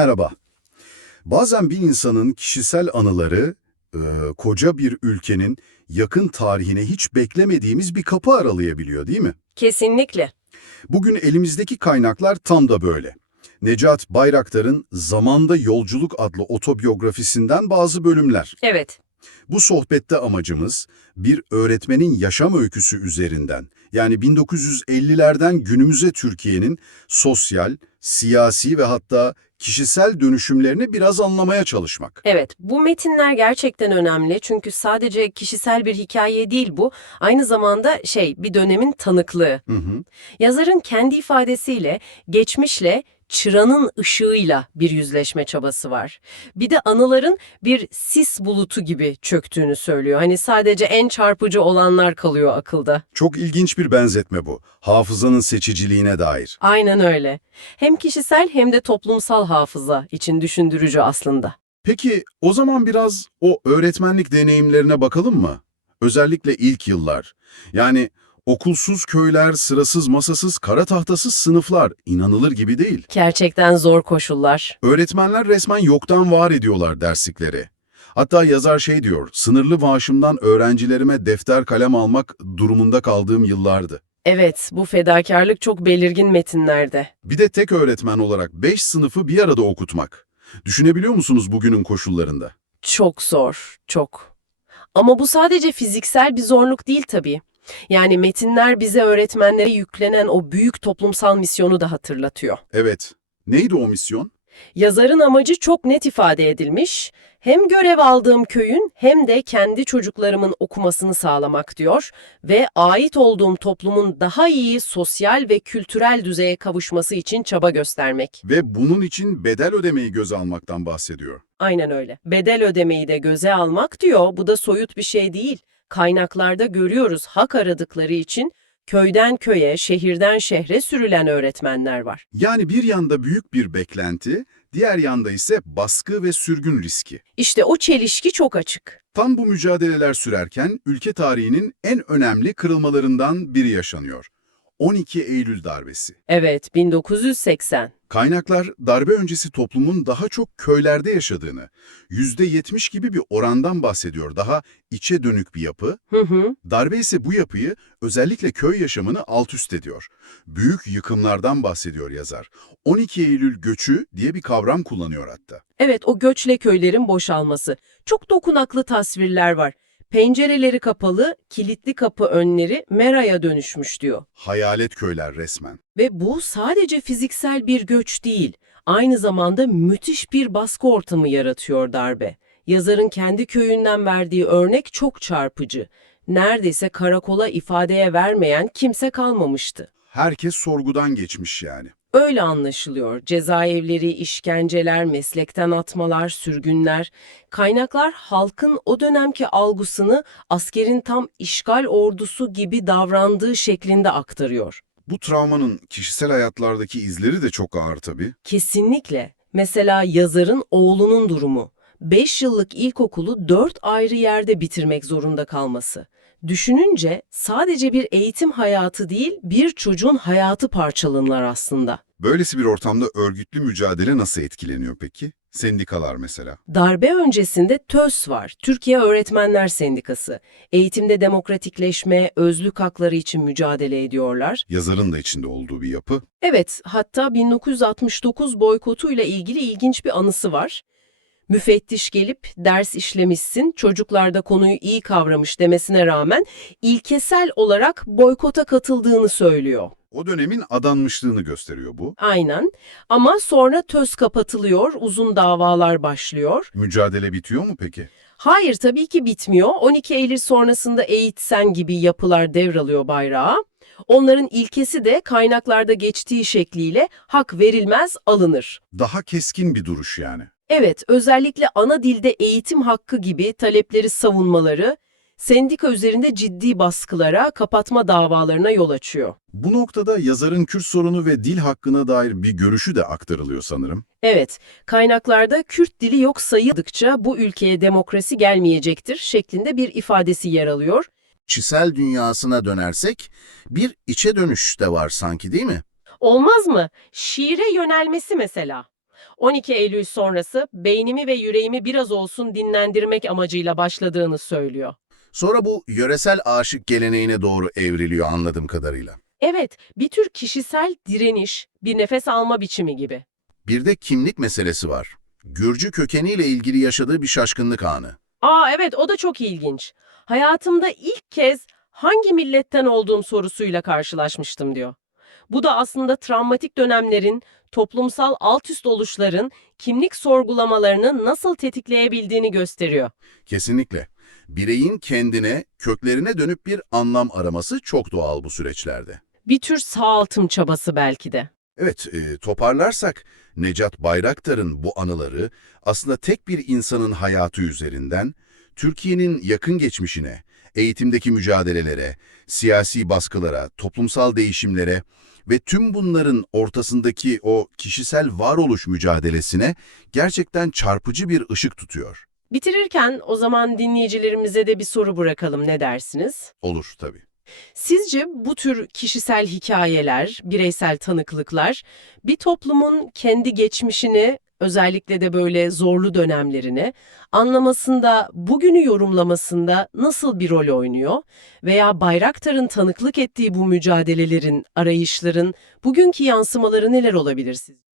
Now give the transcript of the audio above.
Merhaba. Bazen bir insanın kişisel anıları, koca bir ülkenin yakın tarihine hiç beklemediğimiz bir kapı aralayabiliyor, değil mi? Kesinlikle. Bugün elimizdeki kaynaklar tam da böyle. Necat Bayraktar'ın Zamanda Yolculuk adlı otobiyografisinden bazı bölümler. Evet. Bu sohbette amacımız bir öğretmenin yaşam öyküsü üzerinden, yani 1950'lerden günümüze Türkiye'nin sosyal, siyasi ve hatta kişisel dönüşümlerini biraz anlamaya çalışmak. Evet, bu metinler gerçekten önemli çünkü sadece kişisel bir hikaye değil bu, aynı zamanda bir dönemin tanıklığı. Hı hı. Yazarın kendi ifadesiyle, geçmişle, çıranın ışığıyla bir yüzleşme çabası var. Bir de anıların bir sis bulutu gibi çöktüğünü söylüyor. Hani sadece en çarpıcı olanlar kalıyor akılda. Çok ilginç bir benzetme bu. Hafızanın seçiciliğine dair. Aynen öyle. Hem kişisel hem de toplumsal hafıza için düşündürücü aslında. Peki o zaman biraz o öğretmenlik deneyimlerine bakalım mı? Özellikle ilk yıllar. Yani okulsuz köyler, sırasız masasız, kara tahtasız sınıflar. İnanılır gibi değil. Gerçekten zor koşullar. Öğretmenler resmen yoktan var ediyorlar derslikleri. Hatta yazar şey diyor, sınırlı maaşımdan öğrencilerime defter kalem almak durumunda kaldığım yıllardı. Evet, bu fedakarlık çok belirgin metinlerde. Bir de tek öğretmen olarak 5 sınıfı bir arada okutmak. Düşünebiliyor musunuz bugünün koşullarında? Çok zor, çok. Ama bu sadece fiziksel bir zorluk değil tabii. Yani metinler bize öğretmenlere yüklenen o büyük toplumsal misyonu da hatırlatıyor. Evet. Neydi o misyon? Yazarın amacı çok net ifade edilmiş. Hem görev aldığım köyün hem de kendi çocuklarımın okumasını sağlamak diyor ve ait olduğum toplumun daha iyi sosyal ve kültürel düzeye kavuşması için çaba göstermek. Ve bunun için bedel ödemeyi göze almaktan bahsediyor. Aynen öyle. Bedel ödemeyi de göze almak diyor. Bu da soyut bir şey değil. Kaynaklarda görüyoruz hak aradıkları için köyden köye, şehirden şehre sürülen öğretmenler var. Yani bir yanda büyük bir beklenti, diğer yanda ise baskı ve sürgün riski. İşte o çelişki çok açık. Tam bu mücadeleler sürerken ülke tarihinin en önemli kırılmalarından biri yaşanıyor. 12 Eylül darbesi. Evet, 1980. Kaynaklar darbe öncesi toplumun daha çok köylerde yaşadığını, %70 gibi bir orandan bahsediyor. Daha içe dönük bir yapı. Hı hı. Darbe ise bu yapıyı, özellikle köy yaşamını alt üst ediyor. Büyük yıkımlardan bahsediyor yazar. 12 Eylül göçü diye bir kavram kullanıyor hatta. Evet, o göçle köylerin boşalması. Çok dokunaklı tasvirler var. Pencereleri kapalı, kilitli kapı önleri meraya dönüşmüş diyor. Hayalet köyler resmen. Ve bu sadece fiziksel bir göç değil, aynı zamanda müthiş bir baskı ortamı yaratıyor darbe. Yazarın kendi köyünden verdiği örnek çok çarpıcı. Neredeyse karakola ifadeye vermeyen kimse kalmamıştı. Herkes sorgudan geçmiş yani. Öyle anlaşılıyor. Cezaevleri, işkenceler, meslekten atmalar, sürgünler. Kaynaklar halkın o dönemki algısını askerin tam işgal ordusu gibi davrandığı şeklinde aktarıyor. Bu travmanın kişisel hayatlardaki izleri de çok ağır tabii. Kesinlikle. Mesela yazarın oğlunun durumu. 5 yıllık ilkokulu 4 ayrı yerde bitirmek zorunda kalması. Düşününce sadece bir eğitim hayatı değil, bir çocuğun hayatı parçalanır aslında. Böylesi bir ortamda örgütlü mücadele nasıl etkileniyor peki? Sendikalar mesela. Darbe öncesinde TÖS var, Türkiye Öğretmenler Sendikası. Eğitimde demokratikleşme, özlük hakları için mücadele ediyorlar. Yazarın da içinde olduğu bir yapı. Evet, hatta 1969 boykotuyla ilgili ilginç bir anısı var. Müfettiş gelip ders işlemişsin, çocuklar da konuyu iyi kavramış demesine rağmen ilkesel olarak boykota katıldığını söylüyor. O dönemin adanmışlığını gösteriyor bu. Aynen. Ama sonra TÖS kapatılıyor, uzun davalar başlıyor. Mücadele bitiyor mu peki? Hayır, tabii ki bitmiyor. 12 Eylül sonrasında Eğitsen gibi yapılar devralıyor bayrağı. Onların ilkesi de kaynaklarda geçtiği şekliyle hak verilmez alınır. Daha keskin bir duruş yani. Evet, özellikle ana dilde eğitim hakkı gibi talepleri savunmaları, sendika üzerinde ciddi baskılara, kapatma davalarına yol açıyor. Bu noktada yazarın Kürt sorunu ve dil hakkına dair bir görüşü de aktarılıyor sanırım. Evet, kaynaklarda Kürt dili yok sayıldıkça bu ülkeye demokrasi gelmeyecektir şeklinde bir ifadesi yer alıyor. Kişisel dünyasına dönersek bir içe dönüş de var sanki değil mi? Olmaz mı? Şiire yönelmesi mesela. 12 Eylül sonrası beynimi ve yüreğimi biraz olsun dinlendirmek amacıyla başladığını söylüyor. Sonra bu yöresel aşık geleneğine doğru evriliyor anladığım kadarıyla. Evet, bir tür kişisel direniş, bir nefes alma biçimi gibi. Bir de kimlik meselesi var. Gürcü kökeniyle ilgili yaşadığı bir şaşkınlık anı. Evet, o da çok ilginç. Hayatımda ilk kez hangi milletten olduğum sorusuyla karşılaşmıştım diyor. Bu da aslında travmatik dönemlerin, toplumsal altüst oluşların kimlik sorgulamalarını nasıl tetikleyebildiğini gösteriyor. Kesinlikle. Bireyin kendine, köklerine dönüp bir anlam araması çok doğal bu süreçlerde. Bir tür sağaltım çabası belki de. Evet, toparlarsak Necat Bayraktar'ın bu anıları aslında tek bir insanın hayatı üzerinden Türkiye'nin yakın geçmişine, eğitimdeki mücadelelere, siyasi baskılara, toplumsal değişimlere ve tüm bunların ortasındaki o kişisel varoluş mücadelesine gerçekten çarpıcı bir ışık tutuyor. Bitirirken o zaman dinleyicilerimize de bir soru bırakalım, ne dersiniz? Olur tabii. Sizce bu tür kişisel hikayeler, bireysel tanıklıklar bir toplumun kendi geçmişini, özellikle de böyle zorlu dönemlerini anlamasında, bugünü yorumlamasında nasıl bir rol oynuyor? Veya Bayraktar'ın tanıklık ettiği bu mücadelelerin, arayışların bugünkü yansımaları neler olabilir sizce?